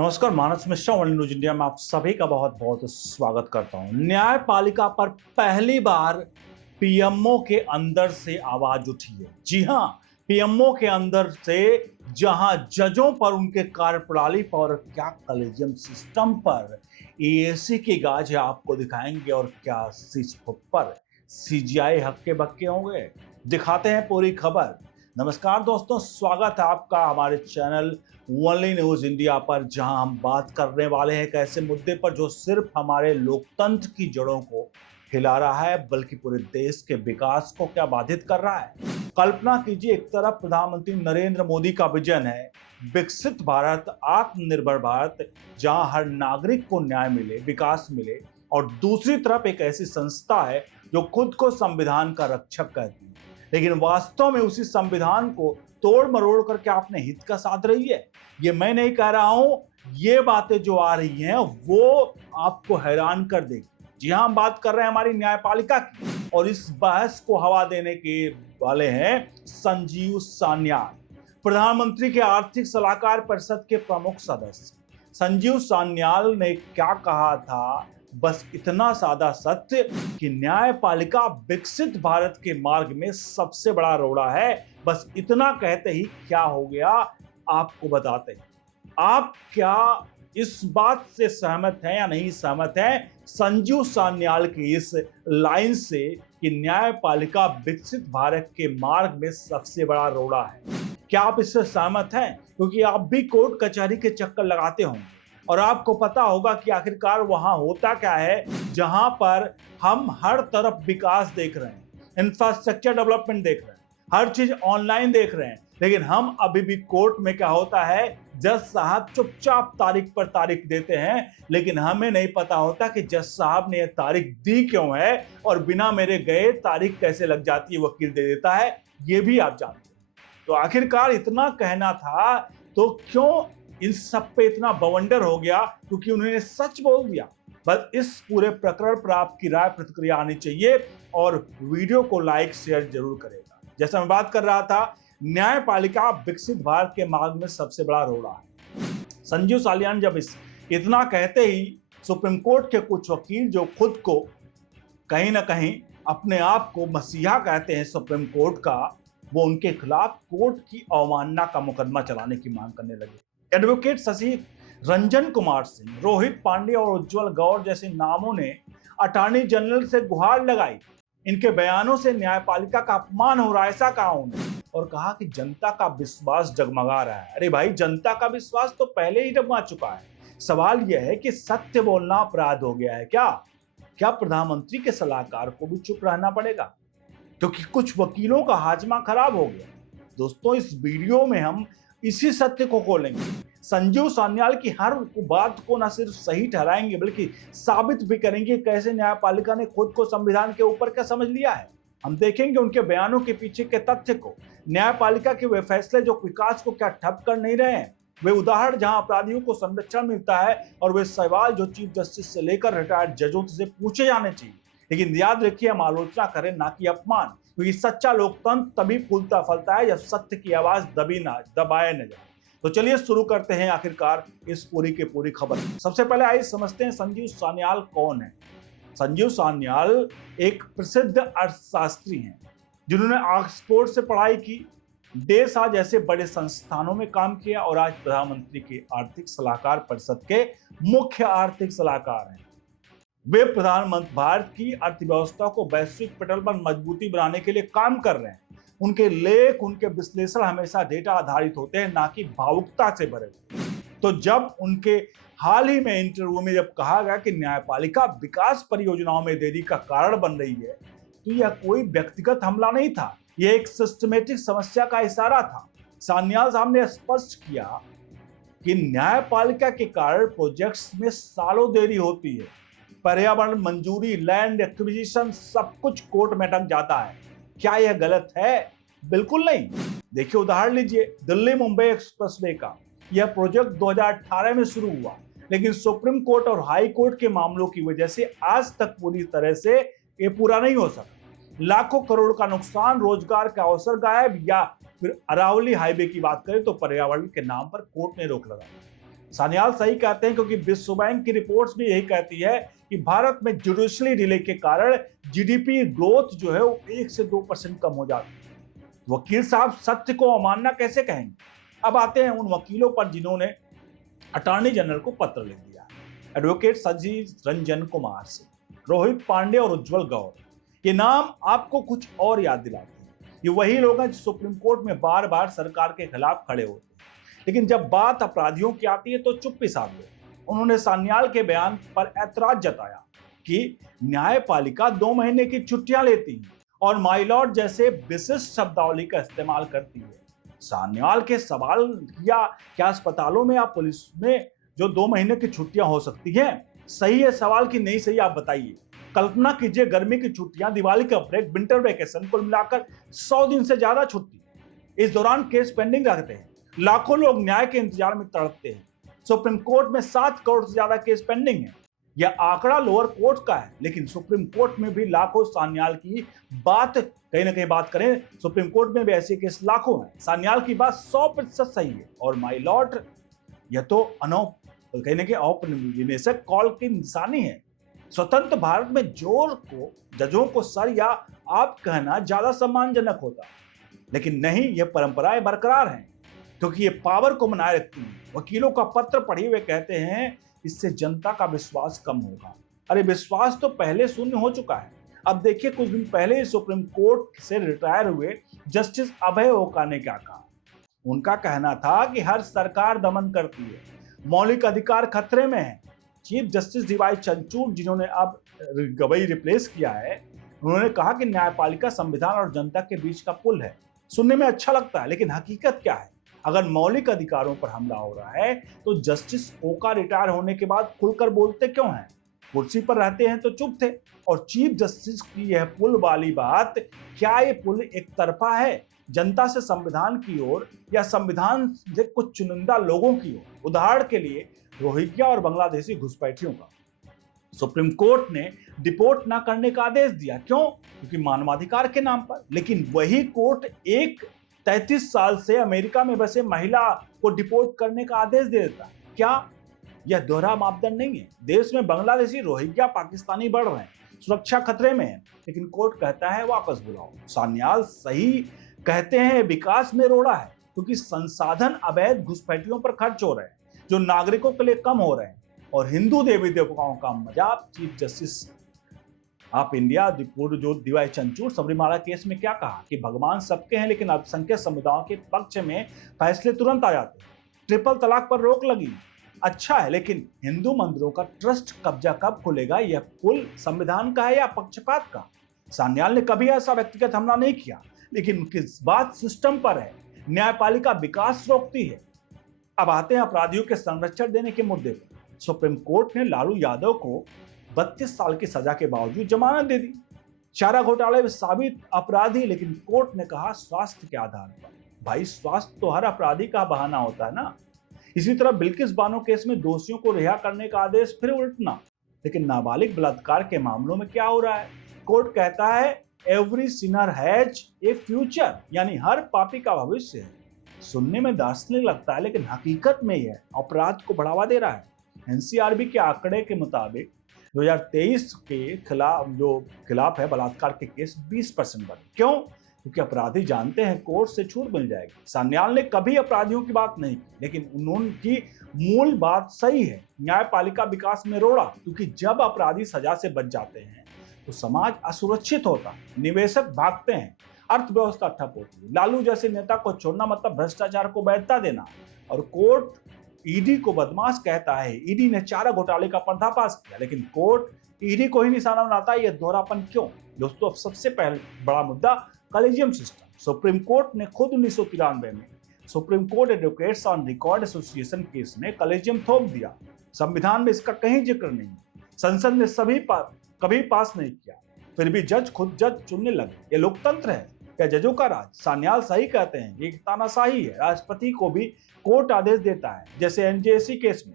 नमस्कार, मानस Mishra one news India में आप सभी का बहुत बहुत स्वागत करता हूं। न्यायपालिका पर पहली बार पीएमओ के अंदर से आवाज उठी है। जी हां, पीएमओ के अंदर से, जहां जजों पर, उनके कार्यप्रणाली पर और क्या कॉलेजियम सिस्टम पर एएसी की गाज है आपको दिखाएंगे। और क्या सीज पर सीजीआई हक्के बक्के होंगे, दिखाते हैं पूरी खबर। नमस्कार दोस्तों, स्वागत है आपका हमारे चैनल ओनली न्यूज इंडिया पर, जहां हम बात करने वाले हैं एक ऐसे मुद्दे पर जो सिर्फ हमारे लोकतंत्र की जड़ों को हिला रहा है, बल्कि पूरे देश के विकास को क्या बाधित कर रहा है। कल्पना कीजिए, एक तरफ प्रधानमंत्री नरेंद्र मोदी का विजन है विकसित भारत, आत्मनिर्भर भारत, जहां हर नागरिक को न्याय मिले, विकास मिले, और दूसरी तरफ एक ऐसी संस्था है जो खुद को संविधान का रक्षक कहती है, लेकिन वास्तव में उसी संविधान को तोड़ मरोड़ करके अपने हित का साध रही है। ये मैं नहीं कह रहा हूं, ये बातें जो आ रही हैं वो आपको हैरान कर देगी। जी हां, हम बात कर रहे हैं हमारी न्यायपालिका की, और इस बहस को हवा देने के वाले हैं संजीव सान्याल, प्रधानमंत्री के आर्थिक सलाहकार परिषद के प्रमुख सदस्य। संजीव सान्याल ने क्या कहा था, बस इतना सादा सत्य कि न्यायपालिका विकसित भारत के मार्ग में सबसे बड़ा रोड़ा है। बस इतना कहते ही क्या हो गया आपको बताते हैं। आप क्या इस बात से सहमत हैं या नहीं सहमत हैं संजीव सान्याल की इस लाइन से कि न्यायपालिका विकसित भारत के मार्ग में सबसे बड़ा रोड़ा है? क्या आप इससे सहमत हैं? क्योंकि आप भी कोर्ट कचहरी के चक्कर लगाते होंगे और आपको पता होगा कि आखिरकार वहां होता क्या है, जहां पर हम हर तरफ विकास देख रहे हैं, इंफ्रास्ट्रक्चर डेवलपमेंट देख रहे हैं, हर चीज ऑनलाइन देख रहे हैं, लेकिन हम अभी भी कोर्ट में क्या होता है, जज साहब चुपचाप तारीख पर तारीख देते हैं, लेकिन हमें नहीं पता होता कि जज साहब ने यह तारीख दी क्यों है और बिना मेरे गए तारीख कैसे लग जाती है, वकील दे देता है, ये भी आप जानते हैं। तो आखिरकार इतना कहना था तो क्यों इन सब पे इतना बवंडर हो गया? क्योंकि उन्होंने सच बोल दिया। बस इस पूरे प्रकरण पर आपकी राय प्रतिक्रिया आनी चाहिए और वीडियो को लाइक शेयर जरूर करेगा। जैसा मैं बात कर रहा था, न्यायपालिका विकसित भारत के मार्ग में सबसे बड़ा रोड़ा है। संजीव सान्याल जब इतना कहते ही सुप्रीम कोर्ट के कुछ वकील जो खुद को कहीं ना कहीं अपने आप को मसीहा कहते हैं सुप्रीम कोर्ट का, वो उनके खिलाफ कोर्ट की अवमानना का मुकदमा चलाने की मांग करने लगे। एडवोकेट शशि रंजन कुमार सिंह, रोहित पांडे और उज्जवल गौर जैसे नामों ने अटॉर्नी जनरल से गुहार लगाई। इनके बयानों से न्यायपालिका का अपमान हो रहा है, ऐसा कहा उन्होंने, और कहा कि जनता का विश्वास जगमगा रहा है। अरे भाई, जनता का विश्वास तो पहले ही जगमगा चुका है। सवाल यह है कि सत्य बोलना अपराध हो गया है क्या? क्या प्रधानमंत्री के सलाहकार को भी चुप रहना पड़ेगा? क्योंकि कुछ वकीलों का हाजमा खराब हो गया। दोस्तों, इस वीडियो में हम इसी सत्य को खोलेंगे। संजीव सान्याल की हर बात को न सिर्फ सही ठहराएंगे, बल्कि साबित भी करेंगे कैसे न्यायपालिका ने खुद को संविधान के ऊपर क्या समझ लिया है। हम देखेंगे उनके बयानों के पीछे के तथ्य को, न्यायपालिका के वे फैसले जो विकास को क्या ठप कर नहीं रहे हैं, वे उदाहरण जहां अपराधियों को संरक्षण मिलता है, और वे सवाल जो चीफ जस्टिस से लेकर रिटायर्ड जजों से पूछे जाने चाहिए। लेकिन याद रखिए, हम आलोचना करें ना कि अपमान, क्योंकि सच्चा लोकतंत्र तभी फूलता फलता है जब सत्य की आवाज दबाए न जाए। तो चलिए शुरू करते हैं आखिरकार इस पूरी की पूरी खबर। सबसे पहले आइए समझते हैं संजीव सान्याल कौन है। संजीव सान्याल एक प्रसिद्ध अर्थशास्त्री हैं, जिन्होंने ऑक्सफोर्ड से पढ़ाई की, डेसा जैसे बड़े संस्थानों में काम किया, और आज प्रधानमंत्री के आर्थिक सलाहकार परिषद के मुख्य आर्थिक सलाहकार हैं। वे प्रधानमंत्री भारत की अर्थव्यवस्था को वैश्विक पटल पर मजबूती बनाने के लिए काम कर रहे हैं। उनके लेख, उनके विश्लेषण हमेशा डेटा आधारित होते हैं, ना कि भावुकता से भरे हुए। तो जब उनके हाल ही में इंटरव्यू में जब कहा गया कि न्यायपालिका विकास परियोजनाओं में देरी का कारण बन रही है, तो यह कोई व्यक्तिगत हमला नहीं था, यह एक सिस्टमेटिक समस्या का इशारा था। सान्याल साहब ने स्पष्ट किया कि न्यायपालिका के कारण प्रोजेक्ट्स में सालों देरी होती है, पर्यावरण मंजूरी, लैंड एक्विजिशन, सब कुछ कोर्ट में अटक जाता है। क्या यह गलत है? बिल्कुल नहीं। देखिए, उदाहरण लीजिए दिल्ली मुंबई एक्सप्रेसवे का। यह प्रोजेक्ट 2018 में शुरू हुआ, लेकिन सुप्रीम कोर्ट और हाई कोर्ट के मामलों की वजह से आज तक पूरी तरह से ये पूरा नहीं हो सका। लाखों करोड़ का नुकसान, रोजगार का अवसर गायब। या फिर अरावली हाईवे की बात करें तो पर्यावरण के नाम पर कोर्ट ने रोक लगाई। सान्याल सही कहते हैं क्योंकि विश्व बैंक की रिपोर्ट्स भी यही कहती है कि भारत में जुडिशरी डिले के कारण जीडीपी ग्रोथ जो है वो 1 से 2% कम हो जाती है। वकील साहब सत्य को अमानना कैसे कहेंगे? अब आते हैं उन वकीलों पर जिन्होंने अटॉर्नी जनरल को पत्र लिख दिया। एडवोकेट संजीव रंजन कुमार सिंह, रोहित पांडे और उज्जवल गौर, ये नाम आपको कुछ और याद दिलाते हैं। ये वही लोग हैं जो सुप्रीम कोर्ट में बार बार सरकार के खिलाफ खड़े होते हैं, लेकिन जब बात अपराधियों की आती है तो चुप्पी साध दो। उन्होंने सान्याल के बयान पर ऐतराज जताया कि न्यायपालिका 2 महीने की छुट्टियां लेती है और माय लॉर्ड जैसे विशिष्ट शब्दावली का इस्तेमाल करती है। सान्याल के सवाल किया क्या अस्पतालों में या पुलिस में जो 2 महीने की छुट्टियां हो सकती हैं? सही है सवाल की नहीं सही आप बताइए। कल्पना कीजिए गर्मी की छुट्टियां, दिवाली का ब्रेक, विंटर वेकेशन, कुल मिलाकर 100 दिन से ज्यादा छुट्टी। इस दौरान केस पेंडिंग रखते हैं। लाखों लोग न्याय के इंतजार में तड़पते हैं। सुप्रीम कोर्ट में 7 करोड़ से ज्यादा केस पेंडिंग है। यह आंकड़ा लोअर कोर्ट का है, लेकिन सुप्रीम कोर्ट में भी लाखों सान्याल की बात कहीं ना कहीं बात करें, सुप्रीम कोर्ट में भी ऐसे केस लाखों हैं। सान्याल की बात 100% सही है और माय लॉर्ड यह तो कहीं ना कहीं औपनिवेशिक कॉल की निशानी है। स्वतंत्र भारत में जजों को सर या आप कहना ज्यादा सम्मानजनक होता, लेकिन नहीं, यह परंपराएं बरकरार हैं क्योंकि ये पावर को बनाए रखती हैं। वकीलों का पत्र पढ़े हुए कहते हैं इससे जनता का विश्वास कम होगा। अरे विश्वास तो पहले शून्य हो चुका है। अब देखिए कुछ दिन पहले ही सुप्रीम कोर्ट से रिटायर हुए जस्टिस अभय ओका ने क्या कहा। उनका कहना था कि हर सरकार दमन करती है, मौलिक अधिकार खतरे में है। चीफ जस्टिस डीवाई चंद्रचूड़ जिन्होंने अब गवई रिप्लेस किया है, उन्होंने कहा कि न्यायपालिका संविधान और जनता के बीच का पुल है। सुनने में अच्छा लगता है, लेकिन हकीकत क्या है? अगर मौलिक अधिकारों पर हमला हो रहा है तो जस्टिस ओका रिटायर होने के बाद खुलकर बोलते क्यों हैं? कुर्सी पर रहते हैं तो चुप थे। और चीफ जस्टिस की यह पुल वाली बात, क्या ये पुल एक तरफा है जनता से संविधान की ओर या संविधान से कुछ चुनिंदा लोगों की ओर? उदाहरण के लिए रोहिंग्या और बांग्लादेशी घुसपैठियों का सुप्रीम कोर्ट ने डिपोर्ट ना करने का आदेश दिया। क्यों? क्योंकि मानवाधिकार के नाम पर। लेकिन वही कोर्ट एक 33 साल से अमेरिका में बसे महिला को डिपोर्ट करने का आदेश दे देता। क्या यह दोहरा मापदंड नहीं है? देश में बांग्लादेशी, रोहिंग्या, पाकिस्तानी बढ़ रहे हैं, सुरक्षा खतरे में है, लेकिन कोर्ट कहता है वापस बुलाओ। सान्याल सही कहते हैं विकास में रोड़ा है क्योंकि संसाधन अवैध घुसपैठियों पर खर्च हो रहे हैं जो नागरिकों के लिए कम हो रहे हैं। और हिंदू देवी देवताओं का मजाक। चीफ जस्टिस ऑफ इंडिया जो डीवाई चंद्रचूड़ सबरीमाला केस में क्या कहा कि भगवान सबके हैं लेकिन अल्पसंख्यक समुदायों के पक्ष में फैसले तुरंत आ जाते हैं। ट्रिपल तलाक पर रोक लगी, अच्छा है, लेकिन हिंदू मंदिरों का ट्रस्ट कब्जा कब खुलेगा? यह पुल संविधान का है या पक्षपात का? सान्याल ने कभी ऐसा व्यक्तिगत हमला नहीं किया, लेकिन उनकी बात सिस्टम पर है। न्यायपालिका विकास रोकती है। अब आते हैं अपराधियों के संरक्षण देने के मुद्दे पर। सुप्रीम कोर्ट ने लालू यादव को 32 साल की सजा के बावजूद जमानत दे दी। चारा घोटाले में साबित अपराधी, लेकिन कोर्ट ने कहा स्वास्थ्य के आधार पर। भाई स्वास्थ्य तो हर अपराधी का बहाना होता है ना। इसी तरह बिल्किस बानो केस में दोषियों को रिहा करने का आदेश फिर उल्टना। लेकिन नाबालिग बलात्कार के मामलों में क्या हो रहा है? कोर्ट कहता है every Sinner has a future, यानी हर पापी का भविष्य है। सुनने में दार्शनिक लगता है, लेकिन हकीकत में यह अपराध को बढ़ावा दे रहा है। एनसीआरबी के आंकड़े के मुताबिक 2023 के खिलाफ है बलात्कार के केस 20% बढ़े। क्यों? क्योंकि अपराधी जानते हैं कोर्ट से छूट मिल जाएगी। सान्याल ने कभी अपराधियों की बात नहीं की, लेकिन उनकी मूल बात सही है। न्यायपालिका विकास में रोड़ा, क्योंकि जब अपराधी सजा से बच जाते हैं तो समाज असुरक्षित होता है, निवेशक भागते हैं, अर्थव्यवस्था ठप होती है। लालू जैसे नेता को छोड़ना मतलब भ्रष्टाचार को वैधता देना। और कोर्ट ईडी को बदमाश कहता है। ईडी ने चारा घोटाले का पर्दाफाश किया, लेकिन कोर्ट ईडी को ही निशाना बनाता है। यह दोहरापन क्यों? दोस्तों, अब सबसे पहले बड़ा मुद्दा कॉलेजियम सिस्टम। सुप्रीम कोर्ट ने खुद 1993 में supreme court advocates on record association case में कॉलेजियम थोप दिया। संविधान में इसका कहीं जिक्र नहीं। संसद ने कभी पास नहीं किया, फिर भी जज खुद जज चुनने लगे। ये लोकतंत्र है क्या जजों का राज? सान्याल सही कहते हैं, ये तानाशाही है। राष्ट्रपति को भी कोर्ट आदेश देता है, जैसे एनजेसी केस में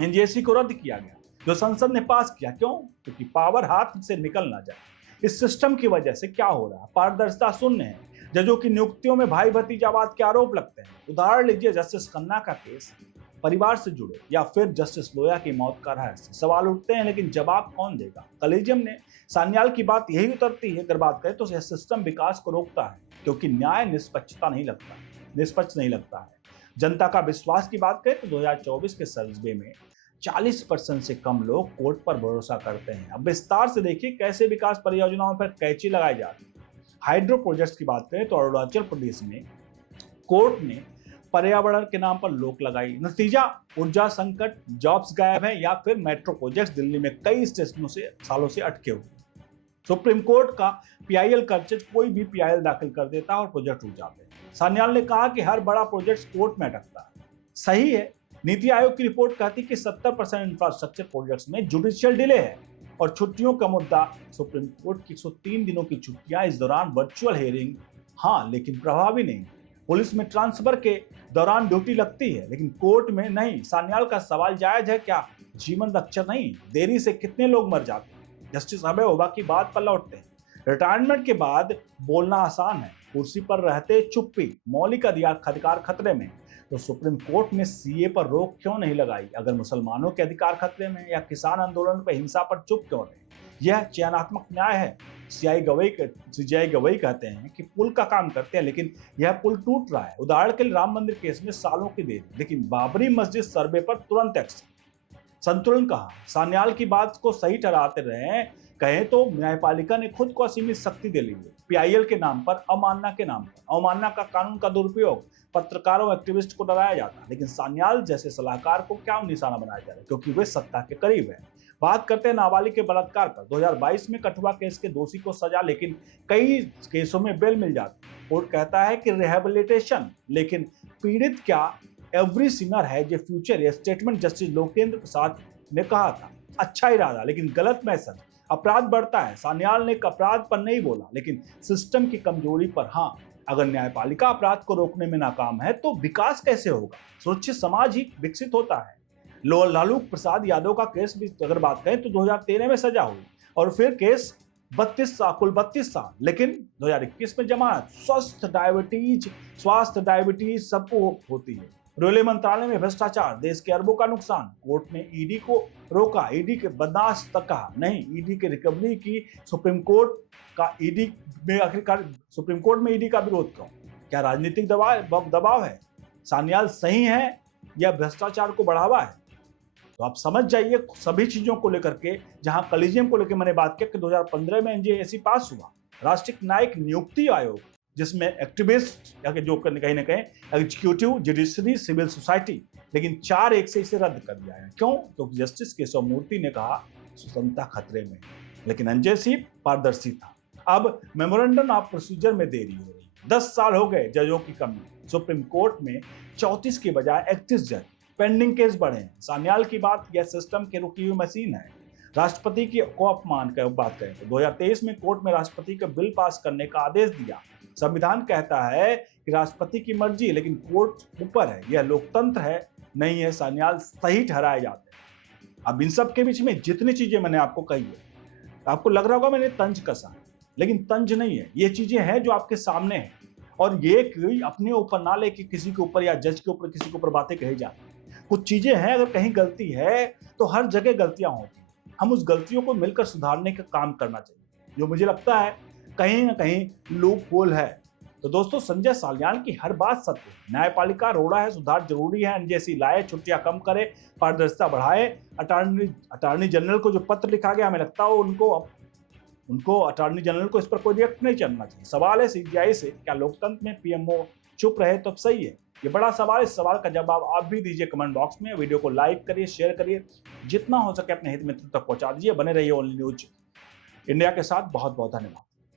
एनजेसी को रद्द किया गया जो संसद ने पास किया। क्यों? क्योंकि पावर हाथ से निकल ना जाए। इस सिस्टम की वजह से क्या हो रहा है? पारदर्शिता शून्य है। जजों की नियुक्तियों में भाई भतीजावाद के आरोप लगते हैं। उदाहरण लीजिए जस्टिस खन्ना का केस। परिवार से जुड़े या फिर जस्टिस लोया की मौत का रहस्य? सवाल उठते हैं, लेकिन जवाब कौन देगा? कॉलेजियम ने सान्याल की बात यही उतरती है। अगर बात करें तो यह सिस्टम विकास को रोकता है, क्योंकि न्याय निष्पक्ष नहीं लगता है। जनता का विश्वास की बात करें तो 2024 के सर्वे में 40% से कम लोग कोर्ट पर भरोसा करते हैं। अब विस्तार से देखिए कैसे विकास परियोजनाओं पर कैंची लगाई जाती है। हाइड्रो प्रोजेक्ट्स की बात करें तो अरुणाचल प्रदेश में कोर्ट ने पर्यावरण के नाम पर रोक लगाई। नतीजा, ऊर्जा संकट, जॉब्स गायब है, या फिर मेट्रो प्रोजेक्ट्स दिल्ली में कई स्टेशनों से सालों से अटके हुए। सुप्रीम कोर्ट का पीआईएल कर्ज, कोई भी पीआईएल दाखिल कर देता है और प्रोजेक्ट रुक जाते हैं। सान्याल ने कहा कि हर बड़ा प्रोजेक्ट कोर्ट में अटकता है। सही है। नीति आयोग की रिपोर्ट कहती कि 70% इंफ्रास्ट्रक्चर प्रोजेक्ट्स में जुडिशियल डिले है। और छुट्टियों का मुद्दा, सुप्रीम कोर्ट की 103 दिनों की छुट्टियां, इस दौरान वर्चुअल हियरिंग, हाँ, लेकिन प्रभावी नहीं। पुलिस में ट्रांसफर के दौरान ड्यूटी लगती है, लेकिन कोर्ट में नहीं। सान्याल का सवाल जायज है क्या? जीवन रक्षा नहीं, देरी से कितने लोग मर जाते हैं? जस्टिस अभय ओबा की बात पर लौटते हैं। रिटायरमेंट के बाद बोलना आसान है, कुर्सी पर रहते चुप्पी, मौलिक अधिकार खतरे में। तो सुप्रीम कोर्ट ने सीए पर रोक क्यों नहीं लगाई? अगर मुसलमानों के अधिकार खतरे में, या किसान आंदोलन पर हिंसा पर चुप क्यों रहे? यह चयनात्मक न्याय है। सीजीआई गवई कहते हैं कि पुल का काम करते हैं, लेकिन यह पुल टूट रहा है। उदाहरण के लिए राम मंदिर केस में सालों की देरी, लेकिन बाबरी मस्जिद सर्वे पर तुरंत एक्शन। संतुलन कहा? सान्याल की बात को सही ठहराते रहे। कहें तो न्यायपालिका ने खुद को असीमित शक्ति दे ली है। पीआईएल के नाम पर, अवमानना के नाम पर, अवमानना का कानून का दुरुपयोग, पत्रकारों एक्टिविस्ट को डराया जाता, लेकिन सान्याल जैसे सलाहकार को क्या निशाना बनाया जा रहा है? क्योंकि वे सत्ता के करीब है। बात करते हैं नाबालिग के बलात्कार पर। 2022 में कठुआ केस के दोषी को सजा, लेकिन कई केसों में बेल मिल जाती। कोर्ट कहता है कि रिहेबिलिटेशन, लेकिन पीड़ित क्या एवरी सिनर है जे फ्यूचर? यह स्टेटमेंट जस्टिस लोकेंद्र प्रसाद ने कहा था। अच्छा इरादा, लेकिन गलत मैसेज। अपराध बढ़ता है। सान्याल ने अपराध पर नहीं बोला, लेकिन सिस्टम की कमजोरी पर हाँ। अगर न्यायपालिका अपराध को रोकने में नाकाम है तो विकास कैसे होगा? सुरक्षित समाज ही विकसित होता है। लालू प्रसाद यादव का केस भी अगर बात करें तो 2013 में सजा हुई, और फिर केस कुल 32 साल, लेकिन 2021 में जमानत। स्वास्थ्य डायबिटीज सबको होती है। रेलवे मंत्रालय में भ्रष्टाचार, देश के अरबों का नुकसान। कोर्ट ने ईडी को रोका, ईडी के बर्दाश्त तक कहा नहीं। ईडी के रिकवरी की सुप्रीम कोर्ट का ईडी में, आखिरकार सुप्रीम कोर्ट में ईडी का विरोध क्यों? क्या राजनीतिक दबाव है? सान्याल सही है या भ्रष्टाचार को बढ़ावा है? तो आप समझ जाइए सभी चीजों को लेकर के। जहां कॉलेजियम को लेकर मैंने बात किया कि 2015 में एनजेएसी पास हुआ, राष्ट्रीय न्यायिक नियुक्ति आयोग, जिसमें एक्टिविस्ट या जो कहीं ना कहीं एग्जीक्यूटिव, जुडिशरी, सिविल सोसाइटी, लेकिन 4-1 से इसे रद्द कर दिया है। क्यों? क्योंकि जस्टिस केशव मूर्ति ने कहा स्वतंत्रता खतरे में, लेकिन एनजेएसी पारदर्शी था। अब मेमोरेंडम ऑफ प्रोसीजर में देरी हो रही। 10 साल हो गए, जजों की कमी। सुप्रीम कोर्ट में 34 के बजाय 31 जज, पेंडिंग केस बढ़े हैं। सान्याल की बात, यह सिस्टम की रुकी हुई मशीन है। राष्ट्रपति की को अपमान की बात करें तो 2023 में कोर्ट में राष्ट्रपति का बिल पास करने का आदेश दिया। संविधान कहता है कि राष्ट्रपति की मर्जी, लेकिन कोर्ट ऊपर है। यह लोकतंत्र है नहीं है? सान्याल सही ठहराए जाते हैं। अब इन सब के बीच में जितनी चीजें मैंने आपको कही है, आपको लग रहा होगा मैंने तंज कसा है, लेकिन तंज नहीं है। ये चीजें हैं जो आपके सामने हैं, और ये कोई अपने ऊपर ना लेके किसी के ऊपर या जज के ऊपर किसी के ऊपर बातें कही जाती। कुछ चीजें हैं, अगर कहीं गलती है तो हर जगह गलतियां होती हैं। हम उस गलतियों को मिलकर सुधारने का काम करना चाहिए, जो मुझे लगता है कहीं ना कहीं लूप होल है। तो दोस्तों, संजय सान्याल की हर बात सत्य है। न्यायपालिका रोड़ा है, सुधार जरूरी है। एनजेएसी लाए, छुट्टियां कम करे, पारदर्शिता बढ़ाए। अटॉर्नी जनरल को जो पत्र लिखा गया, हमें लगता है उनको अटॉर्नी जनरल को इस पर कोई रिएक्ट नहीं करना चाहिए। सवाल है सीजीआई से, क्या लोकतंत्र में पीएमओ चुप रहे तो सही है? ये बड़ा सवाल। इस सवाल का जवाब आप भी दीजिए कमेंट बॉक्स में। वीडियो को लाइक करिए, शेयर करिए, जितना हो सके अपने हित मित्रों तक पहुंचा दीजिए। बने रहिए ओनली न्यूज इंडिया के साथ। बहुत बहुत धन्यवाद।